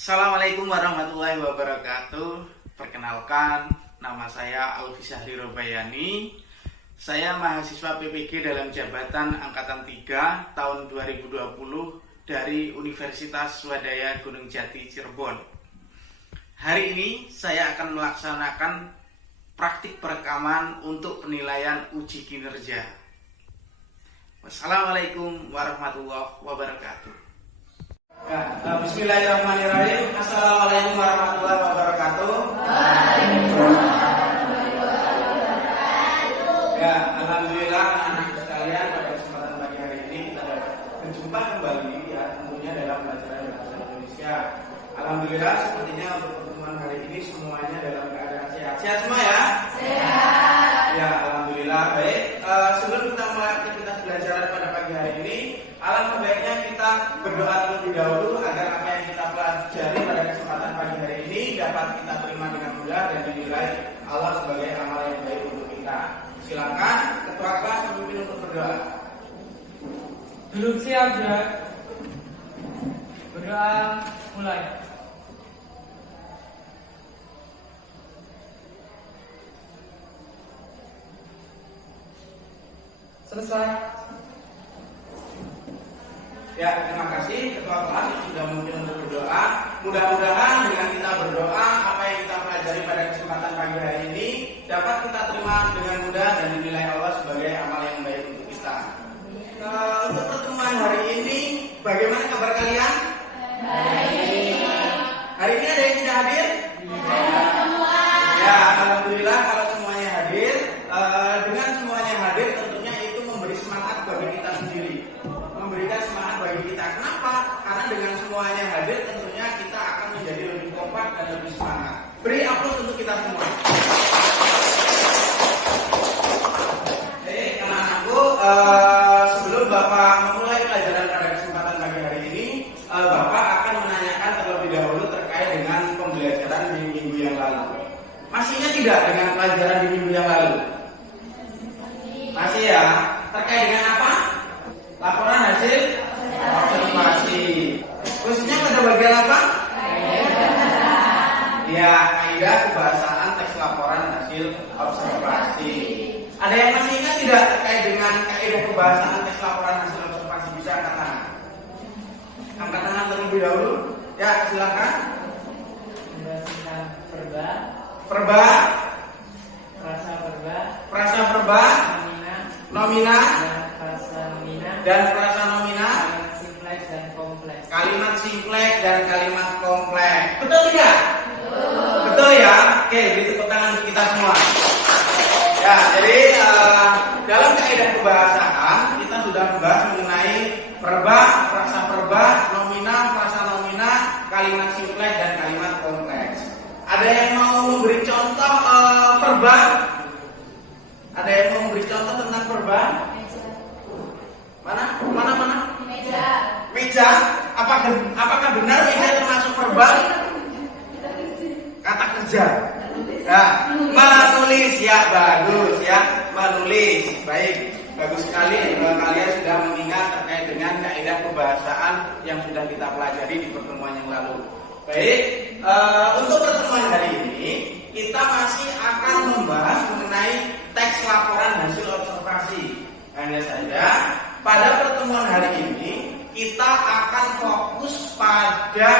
Assalamualaikum warahmatullahi wabarakatuh. Perkenalkan, nama saya Alfi Syahri Robayani. Saya mahasiswa PPG dalam jabatan Angkatan 3 tahun 2020 dari Universitas Swadaya Gunung Jati, Cirebon. Hari ini saya akan melaksanakan praktik perekaman untuk penilaian uji kinerja. Wassalamualaikum warahmatullahi wabarakatuh. Ya, bismillahirrahmanirrahim. Assalamualaikum warahmatullahi wabarakatuh. Ya, alhamdulillah anak-anak sekalian, pada kesempatan pagi hari ini kita dapat berjumpa kembali ya, tentunya dalam pelajaran bahasa Indonesia. Alhamdulillah sepertinya untuk pertemuan hari ini semuanya dalam keadaan sehat. Sehat semua ya? Sehat. Ya, alhamdulillah. Baik, sebelum kita mulai aktivitas belajar pada pagi hari ini, alangkah baiknya kita berdoa terlebih dahulu agar apa yang kita pelajari pada kesempatan pagi hari ini dapat kita terima dengan mudah dan dinilai Allah sebagai amal yang baik untuk kita. Silakan ketua kelas memimpin untuk berdoa. Duduk siap, gerak. Berdoa mulai. Selesai. Ya, terima kasih ketua kelas yang sudah memimpin untuk berdoa. Mudah-mudahan dengan kita berdoa, apa yang kita pelajari pada kesempatan pagi hari ini dapat kita terima dengan mudah dan dinilai Allah sebagai amal yang baik untuk kita. Untuk pertemuan hari ini, bagaimana kabar kalian? Baik. Hari ini ada yang tidak hadir? Semua. Ya, alhamdulillah kalau semuanya hadir. Dengan semuanya hadir, tentunya itu memberi semangat bagi kita sendiri, memberikan semangat bagi kita. Kenapa? Karena dengan semuanya hadir, tentunya kita akan menjadi lebih kompak dan lebih semangat. Beri aplaus untuk kita semua. Anak-anakku, sebelum Bapak memulai pelajaran pada kesempatan pagi hari ini, Bapak akan menanyakan terlebih dahulu terkait dengan pembelajaran di minggu yang lalu. Masih ingat tidak dengan pelajaran di minggu yang lalu? Masih ya? Terkait dengan apa? Laporan hasil observasi. Khususnya pada bagian apa? Ya, kaidah kebahasaan teks laporan hasil observasi. Ada yang masih ingat tidak terkait dengan kaidah kebahasaan teks laporan hasil observasi? Bisa angkat tangan. Angkat tangan terlebih dahulu. Ya, silakan. Membahaskan verba, Verba, frasa verba, frasa verba, nomina, dan frasa nomina, kalimat simpleks dan kompleks. kalimat simpleks dan kalimat kompleks. Betul tidak? Betul ya? Oke, beri tepuk tangan untuk kita semua. Ya, jadi dalam kaidah kebahasaan kita sudah membahas mengenai verba, frasa verba, nomina, frasa nomina, kalimat simpleks dan kalimat kompleks. Ada yang mau memberi contoh verba? Ada yang mau memberi contoh tentang verba? Mana? Meja. Apakah benar meja termasuk verba? Kata kerja. Ya, menulis ya, bagus ya, menulis. Baik, bagus sekali kalian sudah mengingat terkait dengan kaidah kebahasaan yang sudah kita pelajari di pertemuan yang lalu. Baik, untuk pertemuan hari ini kita masih akan membahas mengenai teks laporan hasil observasi. Hanya saja pada pertemuan hari ini kita akan fokus pada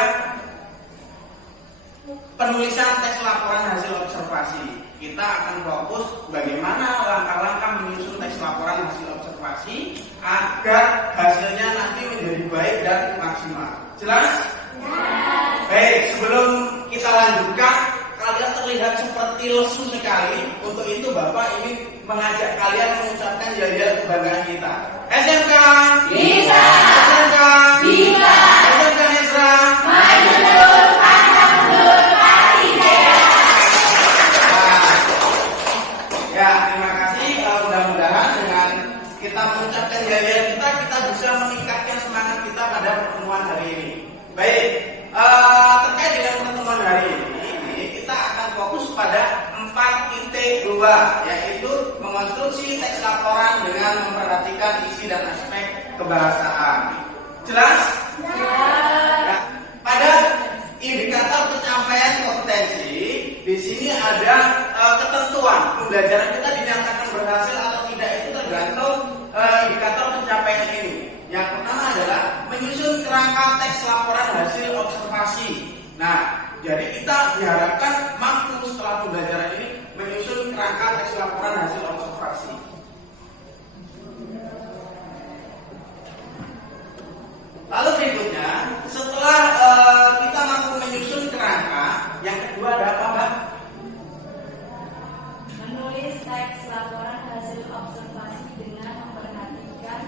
penulisan teks laporan hasil observasi. Kita akan fokus bagaimana langkah-langkah menyusun teks laporan hasil observasi agar hasilnya nanti menjadi baik dan maksimal. Jelas? Baik, sebelum kita lanjutkan, kalian terlihat seperti lesu sekali. Untuk itu Bapak ingin mengajak kalian mengucapkan yel-yel kebanggaan kita. SMK bisa. SMK bisa. SMK Nesra maju terus, pantang mundur, pasti jaya. Ya, terima kasih. Mudah-mudahan dengan kita mengucapkan yel-yel kita bisa meningkatkan semangat kita pada pertemuan hari ini. Baik, terkait dengan pertemuan hari ini kita akan fokus pada 4.2, yaitu mengonstruksi teks laporan dengan memperhatikan isi dan aspek kebahasaan. Jelas? Ya. Pada indikator pencapaian kompetensi, di sini ada ketentuan pembelajaran kita dinyatakan berhasil atau tidak itu tergantung indikator pencapaian ini. Yang pertama adalah menyusun kerangka teks laporan hasil observasi. Nah, jadi kita diharapkan mampu setelah pembelajaran ini menyusun kerangka teks laporan hasil observasi. Lalu berikutnya, setelah kita mampu menyusun kerangka, yang kedua ada apa, Mbak? Menulis teks laporan hasil observasi dengan memperhatikan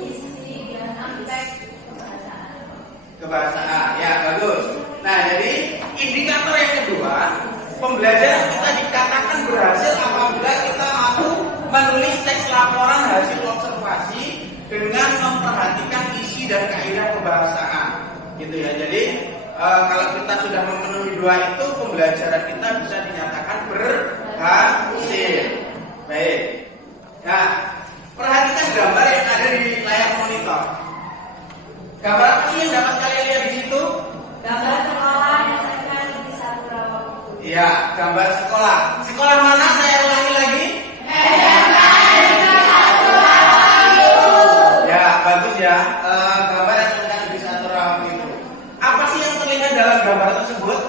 isi dan aspek Kebahasaan, ya bagus. Nah, jadi indikator yang kedua, pembelajaran kita dikatakan berhasil apabila kita mampu menulis teks laporan hasil observasi dengan memperhatikan isi dan kaidah kebahasaan, gitu ya. Jadi kalau kita sudah memenuhi dua itu, pembelajaran kita bisa dinyatakan berhasil. Baik. Nah, perhatikan gambar yang ada di layar monitor. Gambar apa sih yang dapat kalian lihat di situ? gambar sekolah SMK Negeri 1 Rawabuku. Iya, gambar sekolah. Sekolah mana? Saya ulangi lagi. SMK Negeri 1 Rawabuku. Ya, bagus ya. Gambar SMK Negeri 1 Rawabuku. Apa sih yang terlihat dalam gambar tersebut?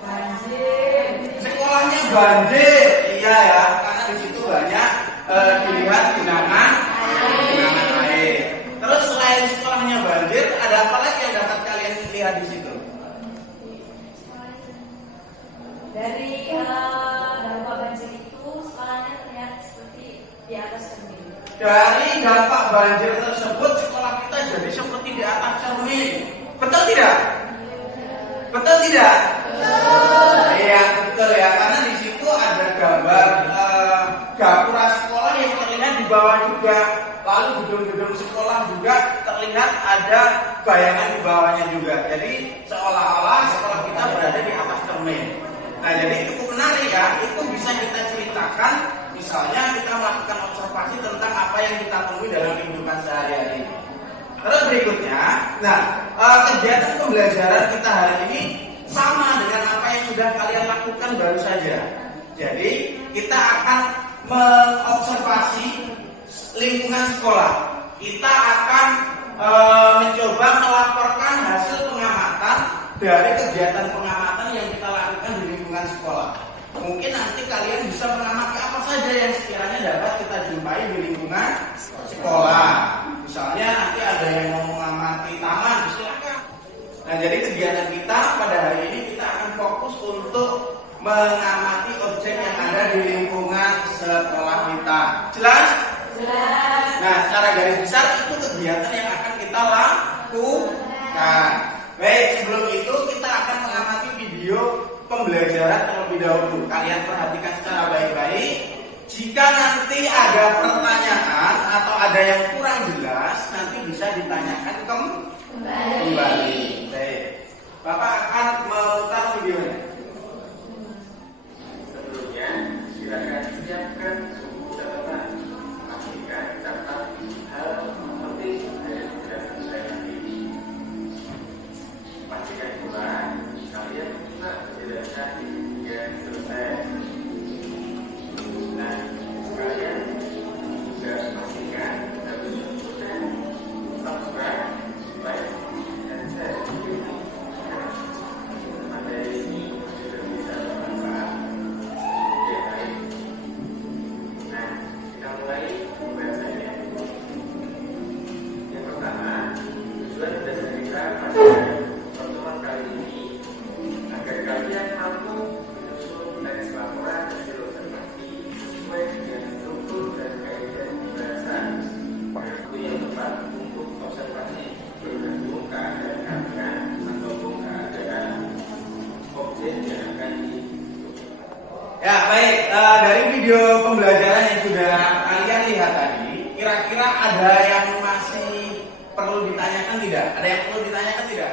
Banjir. Sekolahnya banjir. Iya ya, karena di situ banyak dilihat genangan air. Terus selain sekolahnya banjir, ada apa lagi yang dapat kalian lihat di situ? Dari dampak banjir itu sekolahnya terlihat seperti di atas cermin. Dari dampak banjir tersebut, sekolah kita jadi seperti di atas cermin. Betul tidak? Betul tidak? Betul. Iya, betul ya. Karena di situ ada gambar gapura sekolah yang terlihat di bawah juga. Lalu gedung-gedung sekolah juga terlihat ada bayangan di bawahnya juga. Jadi seolah-olah sekolah kita berada di atas cermin. Nah, jadi cukup menarik ya. Itu bisa kita ceritakan. Misalnya kita melakukan observasi tentang apa yang kita temui dalam kehidupan sehari-hari. Terus berikutnya, nah kegiatan pembelajaran kita hari ini sama dengan apa yang sudah kalian lakukan baru saja. Jadi kita akan mengobservasi lingkungan sekolah. Kita akan mencoba melaporkan hasil pengamatan dari kegiatan pengamatan yang kita lakukan di lingkungan sekolah. Mungkin nanti kalian bisa mengamati apa saja yang sekiranya dapat kita jumpai di lingkungan sekolah. Misalnya nanti ada yang mau mengamati taman, silakan. Nah, jadi kegiatan kita pada hari ini kita akan fokus untuk mengamati objek yang ada di lingkungan sekolah kita. Jelas? Jelas. Nah, secara garis besar itu kegiatan yang akan kita lakukan. Baik, sebelum itu kita akan mengamati video pembelajaran terlebih dahulu. Kalian perhatikan secara baik-baik. Jika nanti ada pertanyaan atau ada yang kurang jelas, nanti bisa ditanyakan kembali. Baik. Bapak akan memutar videonya. Sebelumnya, silakan siapkan buku catatan. Pastikan catat hal penting dari penjelasan saya nanti. Pastikan pula kalian menyimak penjelasan hingga selesai. Nah, kalian juga pastikan harus menggunakan subscribe, like, dan share video ini. Materi ini juga bisa bermanfaat. Ya, baik. Nah, kita mulai pembahasannya. Yang pertama, tujuan belajar kita pada pertemuan kali ini agar kalian mampu menyusun teks laporan hasil observasi sesuai dengan struktur dan kaidah bahasa. Waktu yang tepat untuk observasi bergantung keadaan kalian ataupun keadaan objek yang akan Ya, baik. Dari video pembelajaran yang sudah kalian lihat tadi, kira-kira ada yang masih perlu ditanyakan tidak? Ada yang perlu ditanyakan tidak?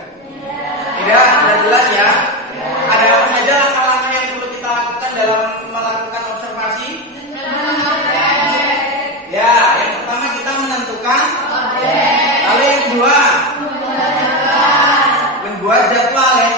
Tidak, sudah jelas ya. Ada apa saja langkah-langkah yang perlu kita lakukan dalam melakukan observasi? Ya, yang pertama kita menentukan objek. Lalu yang kedua, membuat jadwal ya.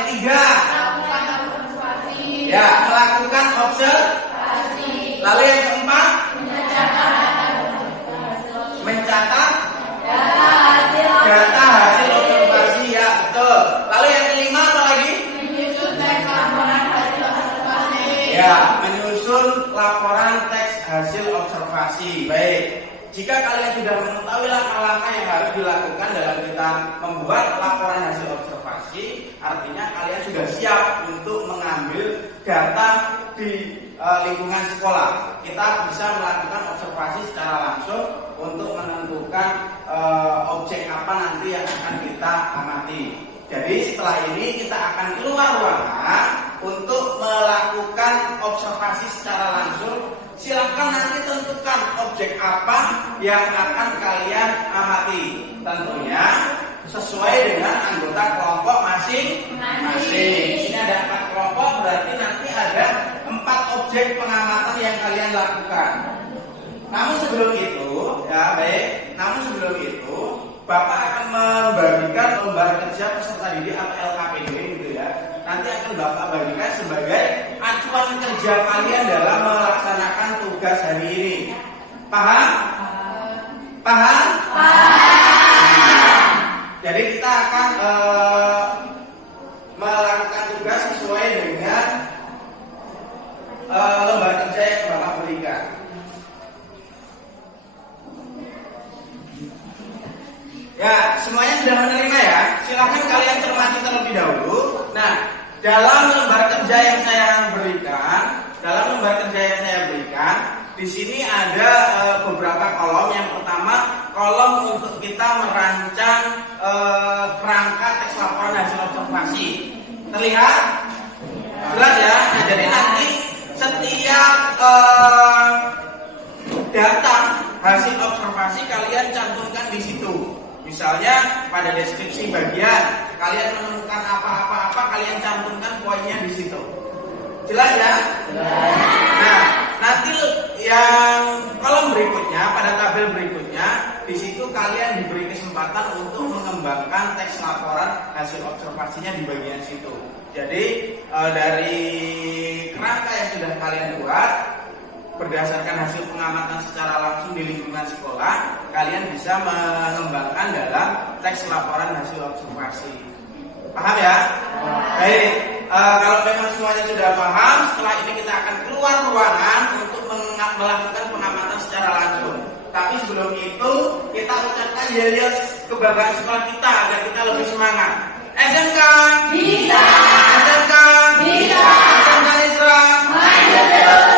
observasi. Baik, jika kalian sudah mengetahui langkah-langkah yang harus dilakukan dalam kita membuat laporan hasil observasi, artinya kalian sudah siap untuk mengambil data di lingkungan sekolah. Kita bisa melakukan observasi secara langsung untuk menentukan objek apa nanti yang akan kita amati. Jadi setelah ini kita akan keluar ruangan untuk melakukan observasi secara langsung. Silakan nanti tentukan objek apa yang akan kalian amati. Tentunya sesuai dengan anggota kelompok masing-masing. Ini ada 4 kelompok, berarti nanti ada 4 objek pengamatan yang kalian lakukan. Namun sebelum itu, ya baik. Namun sebelum itu, Bapak akan membagikan lembar kerja peserta didik atau LKPD gitu ya. Nanti akan Bapak bagikan sebagai acuan kerja kalian dalam melaksanakan tugas hari ini. Paham? Paham? Jadi kita akan melakukan tugas sesuai dengan lembar kerja yang Bapak berikan. Ya, semuanya sudah menerima ya. Silakan kalian cermati terlebih dahulu. Nah, dalam lembar kerja yang saya berikan, di sini ada beberapa kolom. Yang pertama, kolom untuk kita merancang kerangka teks laporan hasil observasi. Terlihat? Jelas ya? Nah, jadi nanti setiap data hasil observasi kalian cantumkan di situ. Misalnya pada deskripsi bagian kalian menemukan apa-apa, kalian cantumkan poinnya di situ. Jelas ya? Nah, nanti yang kolom berikutnya, pada tabel berikutnya, di situ kalian diberi kesempatan untuk mengembangkan teks laporan hasil observasinya di bagian situ. Jadi dari kerangka yang sudah kalian buat, berdasarkan hasil pengamatan secara langsung di lingkungan sekolah, kalian bisa mengembangkan dalam teks laporan hasil observasi. Paham ya? Baik, kalau memang semuanya sudah paham, setelah ini kita akan keluar ruangan untuk melakukan pengamatan secara langsung. Tapi sebelum itu, kita ucapkan yel-yel kebanggaan sekolah kita agar kita lebih semangat. SMK bisa, SMK bisa, SMK Isra maju terus.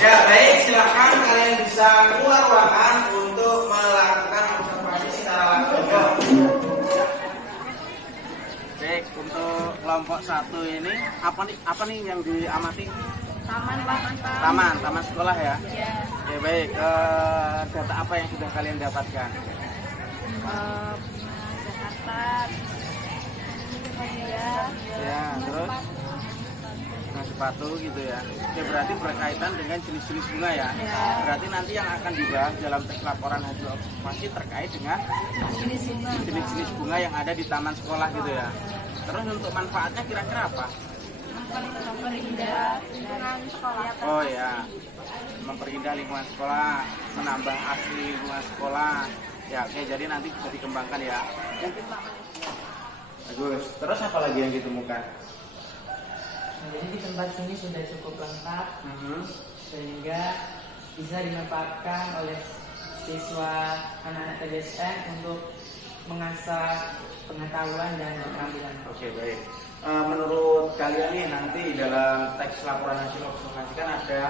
Ya baik, silakan kalian bisa keluar ruangan untuk melakukan observasi secara langsung. Baik, untuk kelompok 1 ini apa nih yang diamati? Taman sekolah ya. Ya baik, data apa yang sudah kalian dapatkan? Ya, terus sepatu gitu ya. Oke, berarti berkaitan dengan jenis-jenis bunga ya. Berarti nanti yang akan dibahas dalam teks laporan hasil observasi terkait dengan jenis-jenis bunga yang ada di taman sekolah gitu ya. Terus untuk manfaatnya kira-kira apa? Memperindah lingkungan sekolah. Oh ya, memperindah lingkungan sekolah, menambah asli lingkungan sekolah. Ya oke, jadi nanti bisa dikembangkan ya. Bagus. Terus apa lagi yang ditemukan? Nah, jadi di tempat sini sudah cukup lengkap, sehingga bisa dimanfaatkan oleh siswa anak-anak TDSN untuk mengasah pengetahuan dan keterampilan. Oke, baik. Menurut kalian nih nanti dalam teks laporan hasil observasi kan ada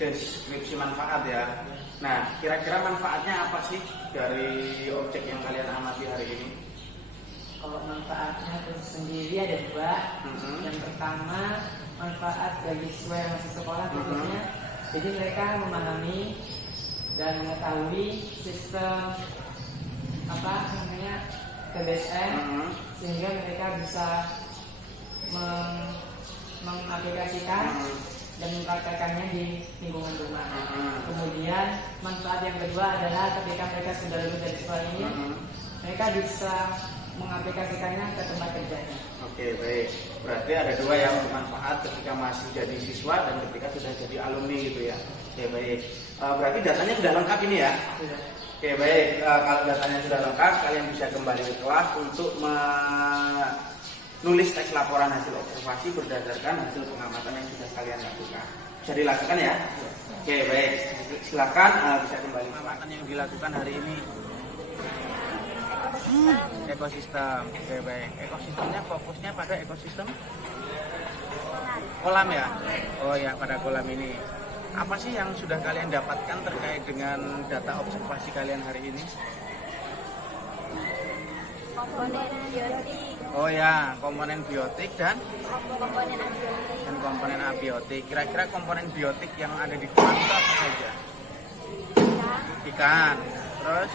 deskripsi manfaat ya. Nah, kira-kira manfaatnya apa sih dari objek yang kalian amati hari ini? Kalau manfaatnya itu sendiri ada 2. Yang pertama, manfaat bagi siswa yang masih sekolah khususnya. Jadi mereka memahami dan mengetahui sistem TDSN, sehingga mereka bisa mengaplikasikan dan mempraktekannya di lingkungan rumah. Kemudian manfaat yang kedua adalah ketika mereka sudah lulus dari sekolah ini, mereka bisa mengaplikasikannya ke tempat kerjanya. Oke, baik. Berarti ada 2 yang bermanfaat ketika masih jadi siswa dan ketika sudah jadi alumni gitu ya. Oke, baik. Berarti datanya sudah lengkap ini ya? Sudah. Oke, baik. Kalau datanya sudah lengkap, kalian bisa kembali ke kelas untuk nulis teks laporan hasil observasi berdasarkan hasil pengamatan yang sudah kalian lakukan. Bisa dilakukan ya? Oke, baik. Silakan bisa kembali. Pengamatan yang dilakukan hari ini. Ekosistem. Oke, baik. Ekosistemnya fokusnya pada ekosistem kolam ya? Oh ya, pada kolam ini. Apa sih yang sudah kalian dapatkan terkait dengan data observasi kalian hari ini? Komponen biotik, Oh ya, komponen biotik dan komponen abiotik, komponen abiotik. Kira-kira komponen biotik yang ada di kolam itu apa saja? Ikan. Terus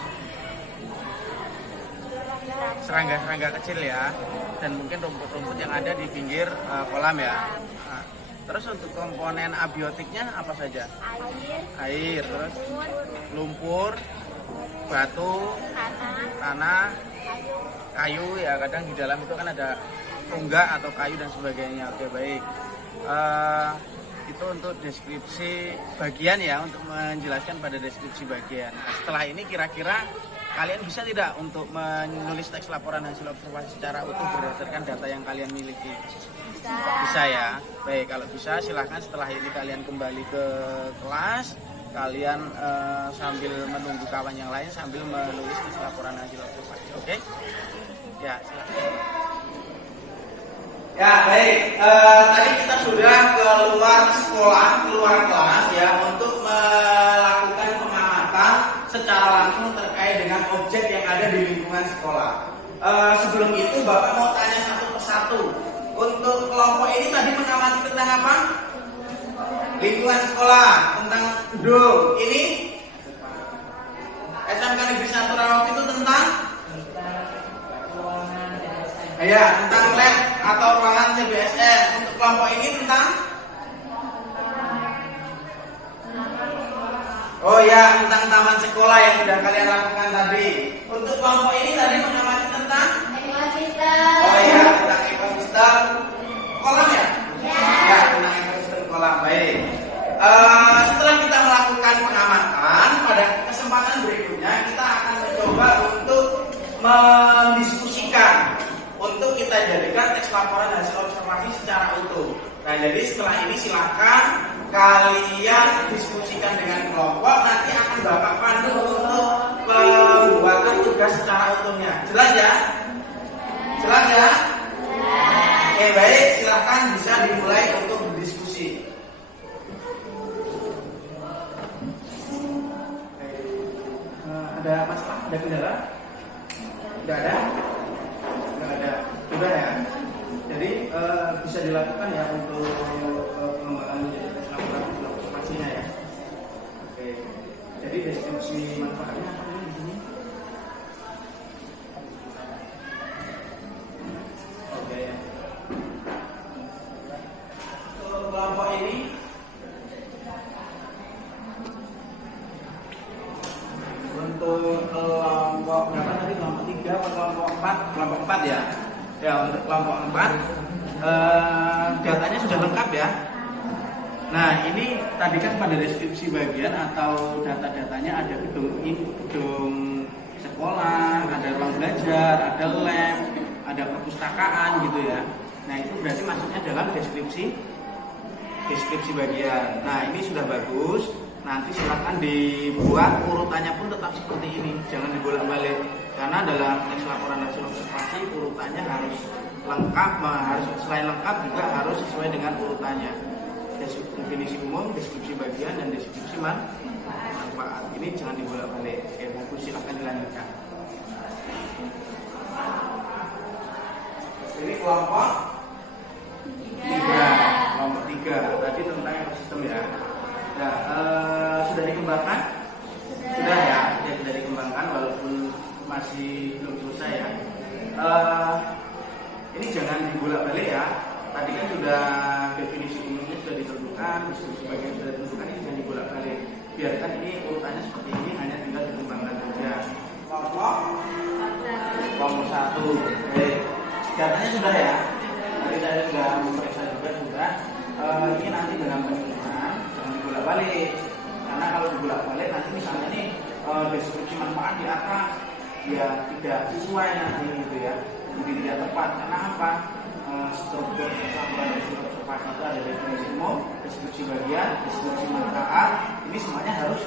serangga-serangga kecil ya, dan mungkin rumput-rumput yang ada di pinggir kolam ya. Nah, terus untuk komponen abiotiknya apa saja? Air, terus lumpur, batu, tanah, kayu ya. Kadang di dalam itu kan ada tunggak atau kayu dan sebagainya. Oke, baik. Itu untuk deskripsi bagian ya, untuk menjelaskan pada deskripsi bagian. Nah, setelah ini kira-kira kalian bisa tidak untuk menulis teks laporan hasil observasi secara utuh berdasarkan data yang kalian miliki? Bisa ya. Baik, kalau bisa silahkan setelah ini kalian kembali ke kelas, kalian sambil menunggu kawan yang lain sambil menulis teks laporan hasil observasi. Oke? Ya, silahkan. Ya, baik. Tadi kita sudah keluar sekolah, keluar kelas ya, untuk melakukan pengamatan secara langsung terkait dengan objek yang ada di lingkungan sekolah. Sebelum itu Bapak mau tanya satu persatu. Untuk kelompok ini tadi mengamati tentang apa? Lingkungan sekolah, tentang gedung. Ini SMK Negeri 1 Rawak itu tentang ya, tentang lab atau ruangan CBSN. Untuk kelompok ini tentang oh ya, tentang taman sekolah yang sudah kalian lakukan tadi. Untuk kelompok ini tadi mengamati tentang ekosistem. oh ya, tentang ekosistem kolam ya? Ya, tentang ekosistem kolam. Baik. Setelah kita melakukan pengamatan, pada kesempatan berikutnya kita akan mencoba untuk mendiskusikan, untuk kita jadikan teks laporan hasil observasi secara utuh. Nah, jadi setelah ini silakan kalian diskusikan dengan kelompok. Nanti akan Bapak pandu untuk pembuatan tugas secara utuhnya. Jelas ya? Jelas ya? Oke, baik. Silakan bisa dimulai untuk berdiskusi. Ada masalah? Ada kendala? Tidak ada? Tidak ada. Sudah ya? Jadi bisa dilakukan ya untuk pengembangan menjadi tes laporan observasinya ya. Oke. Jadi deskripsi manfaatnya apa di sini? Oke. Untuk kelompok ini untuk kelompok berapa tadi? Kelompok 3 atau kelompok 4? Kelompok 4 ya. Ya, untuk kelompok 4 datanya sudah lengkap ya. Nah, ini tadi kan pada deskripsi bagian atau data-datanya ada gedung sekolah, ada ruang belajar, ada lab, ada perpustakaan gitu ya. Nah, itu berarti masuknya dalam deskripsi bagian. Nah, ini sudah bagus. Nanti silakan dibuat urutannya pun tetap seperti ini, jangan dibolak-balik. Karena dalam teks laporan hasil observasi urutannya harus lengkap, harus selain lengkap juga harus sesuai dengan urutannya. Definisi umum, deskripsi bagian, dan deskripsi manfaat. Ini jangan dibolak-balik. Oke, bagus, silakan dilanjutkan. Ini kelompok 3. Kelompok 3 tadi tentang ekosistem ya. Nah, sudah dikembangkan? Sudah ya, sudah dikembangkan walaupun masih belum selesai ya. Ini jangan dibolak-balik ya. Tadi kan sudah definisi umumnya sudah ditentukan, diskusi bagian sudah ditentukan, ini jangan dibolak-balik. Biarkan ini urutannya seperti ini, hanya tinggal dikembangkan saja. Kelompok 1. Baik. Datanya sudah ya. Tadi saya sudah memeriksa juga. Ini nanti dalam penyusunan jangan dibolak-balik. Karena kalau dibolak-balik nanti misalnya nih deskripsi manfaat di atas ya tidak sesuai nanti gitu ya, jadi tidak tepat. Karena apa? struktur kesatuan hasil observasi itu ada definisi umum, deskripsi bagian, deskripsi manfaat. Ini semuanya harus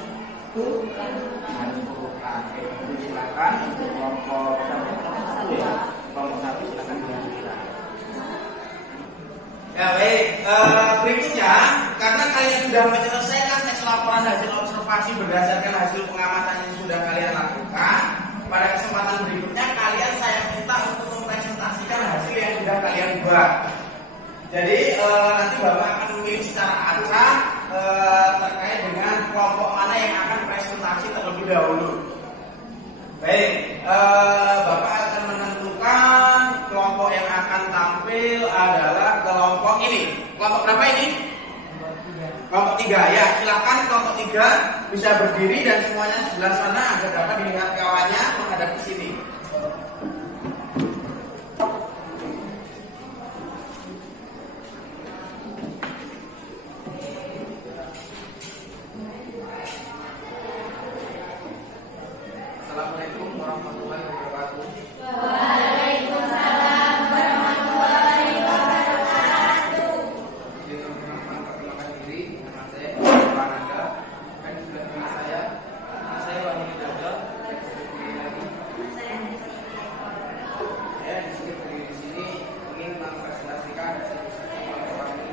turunkan. Jadi silakan untuk kelompok satu ya. Kelompok satu silakan dilanjutkan. Ya baik, berikutnya karena kalian sudah menyelesaikan tes laporan hasil observasi berdasarkan hasil pengamatan yang sudah kalian lakukan, pada kesempatan berikutnya kalian saya minta untuk mempresentasikan hasil yang sudah kalian buat. Jadi nanti Bapak akan memilih secara acak terkait dengan kelompok mana yang akan presentasi terlebih dahulu. Baik, Bapak akan menentukan kelompok yang akan tampil adalah kelompok ini. Kelompok berapa ini? Kelompok 3 ya. Silakan kelompok 3 bisa berdiri dan semuanya sebelah sana agar dapat dilihat kawannya menghadap ke sini. Assalamualaikum warahmatullahi wabarakatuh. Waalaikumsalam warahmatullahi wabarakatuh. Jadi teman-teman perkenalkan diri, nama saya Pak Nanda. Kan sudah kenal saya. Nama saya Wahyu Dodo. Saya di sini berdiri di sini ingin mempresentasikan hasil kelompok kami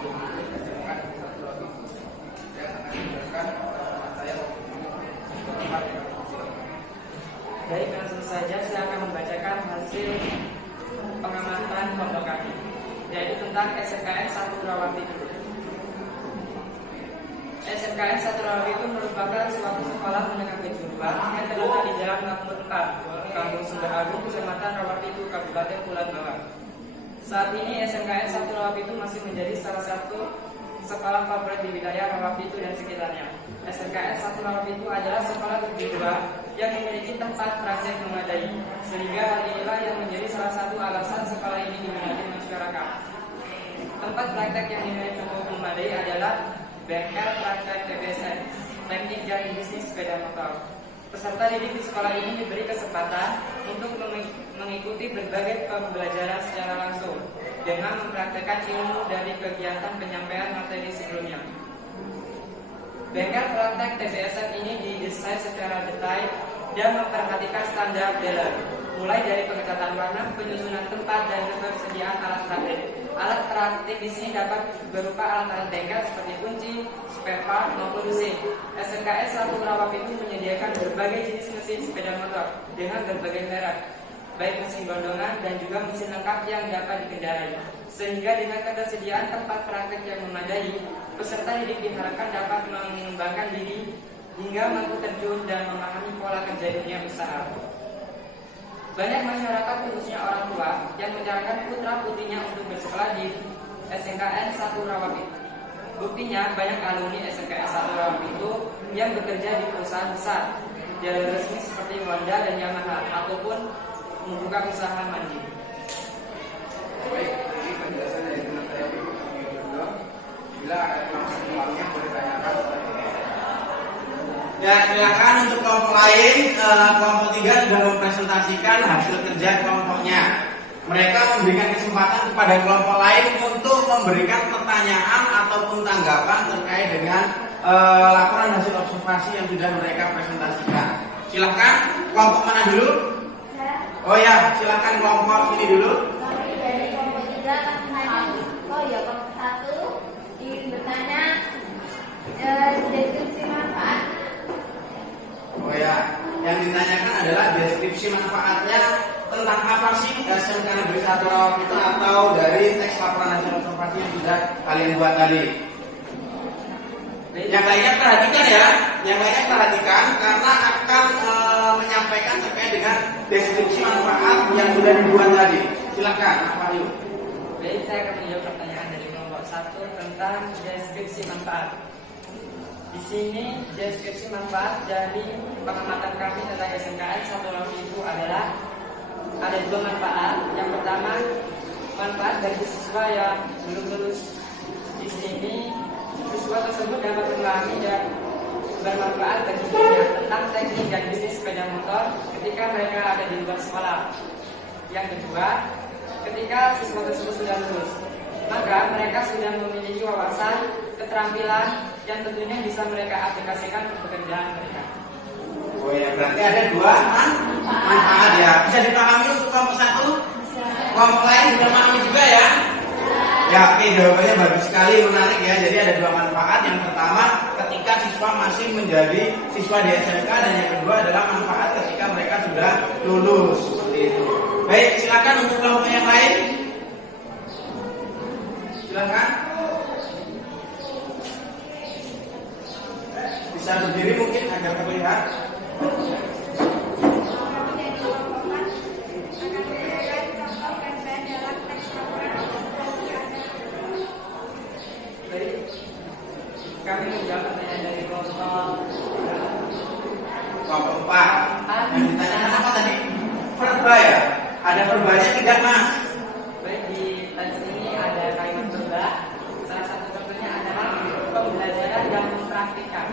untuk dihasilkan satu lagi. Saya akan menjelaskan teman saya. Baik, langsung saja saya akan membacakan hasil pengamatan kelompok kami, yaitu tentang SMKN 1 Rawapito. SMKN 1 Rawapito merupakan suatu sekolah menengah kejuruan yang terletak di Jalan Makmur 4, Kampung Sumber Agung, Kecamatan Rawapito, Kabupaten Pulau Bawang. Saat ini SMKN 1 Rawapito masih menjadi salah satu sekolah favorit di wilayah Rawapito dan sekitarnya. SMKN 1 Rawapito adalah sekolah kejuruan yang memiliki tempat praktek memadai, sehingga hal inilah yang menjadi salah satu alasan sekolah ini diminati masyarakat. Tempat praktek yang dimiliki cukup memadai adalah bengkel praktek TBSN, teknik dan bisnis sepeda motor. Peserta didik di sekolah ini diberi kesempatan untuk mengikuti berbagai pembelajaran secara langsung dengan mempraktekkan ilmu dari kegiatan penyampaian materi sebelumnya. Bengkel praktek TBSN ini didesain secara detail dan memperhatikan standar dealer, mulai dari pengecatan warna, penyusunan tempat, dan ketersediaan alat praktik. Alat praktik di sini dapat berupa alat-alat bengkel seperti kunci, spare part, maupun mesin. SMKN 1 Rawapito menyediakan berbagai jenis mesin sepeda motor dengan berbagai merek, baik mesin gondongan dan juga mesin lengkap yang dapat dikendarai. Sehingga dengan ketersediaan tempat praktek yang memadai, peserta didik diharapkan dapat mengembangkan diri hingga mampu terjun dan memahami pola kerja dunia usaha. Banyak masyarakat khususnya orang tua yang menyarankan putra-putrinya untuk bersekolah di SMKN 1 Rawapito. Buktinya banyak alumni SMKN 1 Rawapito yang bekerja di perusahaan besar, jalur resmi seperti Honda dan Yamaha, ataupun membuka usaha mandiri. Baik, ini penjelasan dari teman saya Widodo. Bila ada keluarga yang boleh tanyakan kepada saya. Ya, silakan untuk kelompok lain. Kelompok 3 sudah mempresentasikan hasil kerja kelompoknya. Mereka memberikan kesempatan kepada kelompok lain untuk memberikan pertanyaan ataupun tanggapan terkait dengan laporan hasil observasi yang sudah mereka presentasikan. Silakan, kelompok mana dulu? Oh ya, silakan kelompok sini dulu. Kami dari kelompok 3 kelompok 1 ingin bertanya deskripsi manfaat. Oh ya, yang ditanyakan adalah deskripsi manfaatnya tentang apa sih SMK Negeri 1 Rawapito atau dari teks laporan hasil observasi yang sudah kalian buat tadi. Yang lainnya perhatikan ya, yang lainnya perhatikan karena akan menyampaikan terkait dengan deskripsi manfaat yang sudah dibuat tadi. Silakan, Pak Wahyu. Baik, saya akan menjawab pertanyaan dari kelompok 1 tentang deskripsi manfaat. Di sini deskripsi manfaat dari pengamatan kami tentang SMKN 1 Rawapito adalah ada 2 manfaat. Yang pertama, manfaat bagi siswa yang belum lulus. Di sini siswa tersebut dapat memahami dan bermanfaat bagi dirinya tentang teknik dan bisnis sepeda motor ketika mereka ada di luar sekolah. Yang kedua, ketika siswa tersebut sudah lulus, maka mereka sudah memiliki wawasan, keterampilan yang tentunya bisa mereka aplikasikan untuk pekerjaan mereka. Oh ya, berarti ada dua manfaat ya. Bisa dipahami untuk kelompok satu? Kelompok lain bisa dipahami juga ya? Ya, oke, jawabannya bagus sekali, menarik ya. Jadi ada dua manfaat. Yang pertama, ketika siswa masih menjadi siswa di SMK, dan yang kedua adalah manfaat ketika mereka sudah lulus. Seperti itu. Baik, silakan untuk kelompok yang lain. Silakan. Bisa berdiri mungkin agar terlihat. Kami menjawab pertanyaan dari kelompok 4. Yang ditanyakan apa tadi? Verba ya? Ada verbanya tidak, Mas? Baik, di tes ini ada kalimat verba. Salah satu contohnya adalah pembelajaran dan mempraktikkan.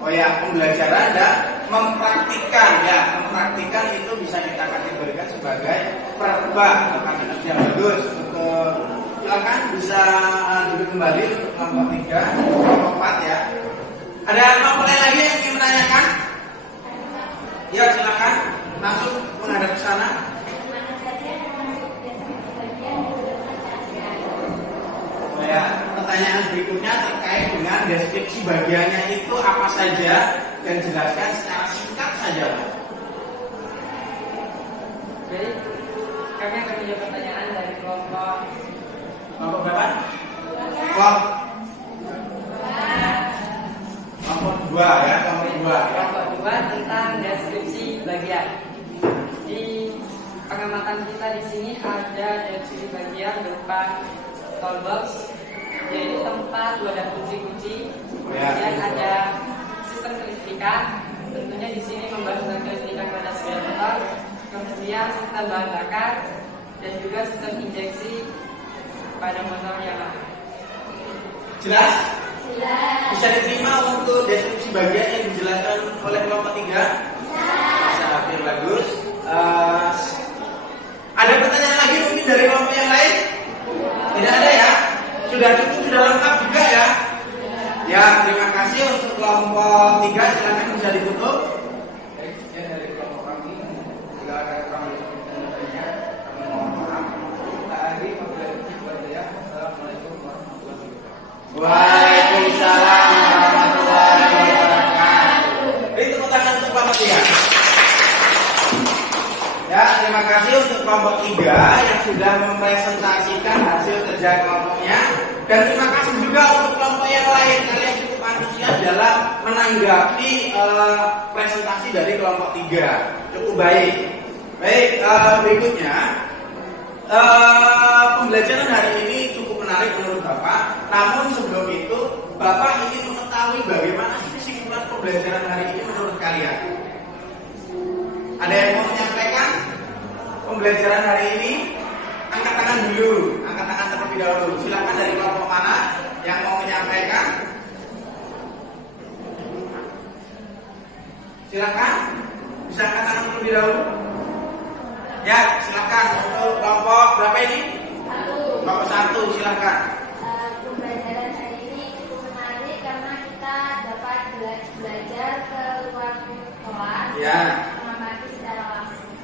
Oh ya, pembelajaran dan mempraktikkan ya. Mempraktikkan itu bisa kita kategorikan sebagai verba atau kata kerja bagus. Silakan bisa duduk kembali untuk kelompok 3, kelompok 4 ya. Ada kelompok lain lagi yang ingin menanyakan? Ya, silakan langsung menghadap ke sana. Oh ya, pertanyaan berikutnya terkait dengan deskripsi bagiannya itu apa saja dan jelaskan secara singkat saja. Jadi, kami akan menjawab pertanyaan dari kelompok berapa? Kelompok 2 ya, kelompok 2 tentang deskripsi bagian. Di pengamatan kita di sini ada deskripsi bagian berupa toolbox, yaitu tempat wadah kunci-kunci. Kemudian ada sistem kelistrikan, tentunya di sini membantu kelistrikan pada sepeda motor. Kemudian sistem bahan bakar dan juga sistem injeksi pada motor yang lain. Jelas? Bisa diterima untuk deskripsi bagian yang dijelaskan oleh kelompok 3? Bisa, oke, bagus. Ada pertanyaan lagi mungkin dari kelompok yang lain? Tidak ada ya? Sudah cukup, sudah lengkap juga ya? Ya, terima kasih untuk kelompok 3, silakan bisa ditutup. Dari kelompok kami, jika ada kurang lebih kami mohon maaf. Kita akhiri pembelajaran kita ya. Assalamualaikum warahmatullahi wabarakatuh. Waalaikumsalam warahmatullahi wabarakatuh. Beri tepuk tangan untuk kelompok 3. Ya, terima kasih untuk kelompok 3 yang sudah mempresentasikan hasil kerja kelompoknya. Dan terima kasih juga untuk kelompok yang lain. Kalian cukup antusias dalam menanggapi presentasi dari kelompok 3. Cukup baik. Baik, berikutnya pembelajaran hari ini cukup menarik menurut Bapak. Namun sebelum itu, Bapak ingin mengetahui bagaimana sih kesimpulan pembelajaran hari ini menurut kalian. Ada yang mau menyampaikan pembelajaran hari ini? Angkat tangan dulu, angkat tangan terlebih dahulu. Silakan dari kelompok mana yang mau menyampaikan? Silakan, bisa angkat tangan terlebih dahulu. Ya, silakan untuk kelompok berapa ini? 1. Kelompok 1, silakan. Pembelajaran hari ini cukup menarik karena kita dapat belajar ke luar kelas, Ya. mengamati secara langsung.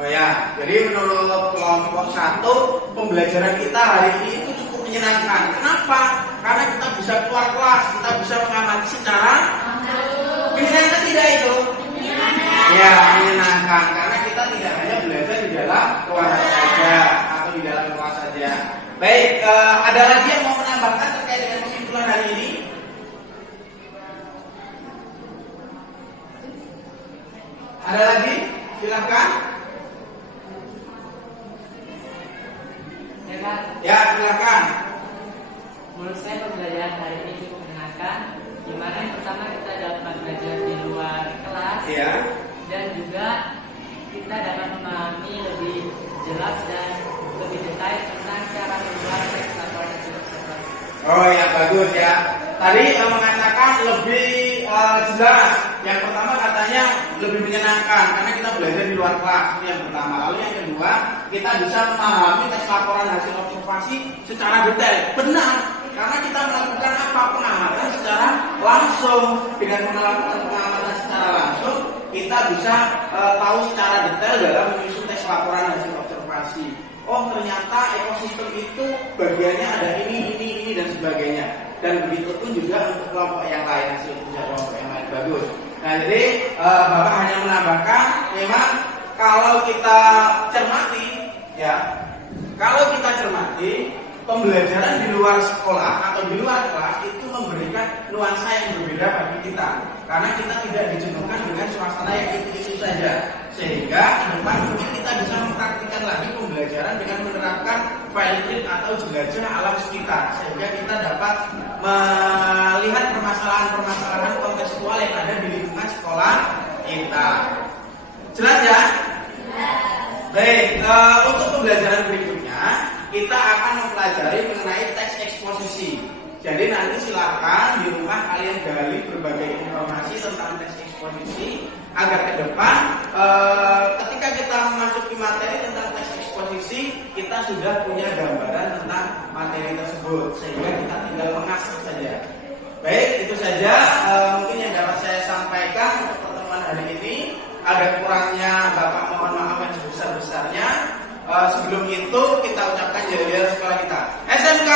Oh ya, jadi menurut kelompok 1 pembelajaran kita hari ini itu cukup menyenangkan. Kenapa? Karena kita bisa keluar kelas, kita bisa mengamati secara menyenangkan tidak itu? Ya, menyenangkan karena kita tidak hanya belajar di dalam kelas saja atau di dalam kelas saja. Baik, ada lagi yang mau menambahkan terkait dengan kesimpulan hari ini? Ada lagi? Silakan. Ya kan? Ya, silakan. Menurut saya pembelajaran hari ini cukup menyenangkan. Dimana yang pertama kita dapat belajar di luar kelas, Iya. dan juga kita dapat memahami lebih jelas dan lebih detail tentang cara membuat teks laporan hasil observasi. Oh ya, bagus ya. Tadi mengatakan lebih jelas. Yang pertama katanya lebih menyenangkan karena kita belajar di luar kelas. Ini yang pertama. Lalu yang kedua bahwa kita bisa memahami teks laporan hasil observasi secara detail. Benar, karena kita melakukan apa? Pengamatan secara langsung. Dengan melakukan pengamatan secara langsung, kita bisa tahu secara detail dalam menyusun teks laporan hasil observasi. Oh, ternyata ekosistem itu bagiannya ada ini dan sebagainya. Dan begitu pun juga untuk kelompok yang lain, hasil kerja kelompok yang lain bagus. Nah, jadi Bapak hanya menambahkan, memang kalau kita cermati, ya, pembelajaran di luar sekolah atau di luar kelas itu memberikan nuansa yang berbeda bagi kita, karena kita tidak dijenuhkan dengan suasana yang itu saja, sehingga ke depan mungkin kita bisa mempraktikkan lagi pembelajaran dengan menerapkan field trip atau jelajah alam sekitar, sehingga kita dapat melihat permasalahan-permasalahan kontekstual yang ada di lingkungan sekolah kita. Jelas ya? Baik, untuk pembelajaran berikutnya kita akan mempelajari mengenai teks eksposisi. Jadi nanti silakan di rumah kalian gali berbagai informasi tentang teks eksposisi agar ke depan ketika kita memasuki materi tentang teks eksposisi kita sudah punya gambaran tentang materi tersebut, sehingga kita tinggal mengasah saja. Baik, itu saja mungkin yang dapat saya sampaikan untuk pertemuan hari ini. Ada kurangnya Bapak mohon maaf yang sebesar-besarnya. Sebelum itu kita ucapkan jaya-jaya sekolah kita. SMK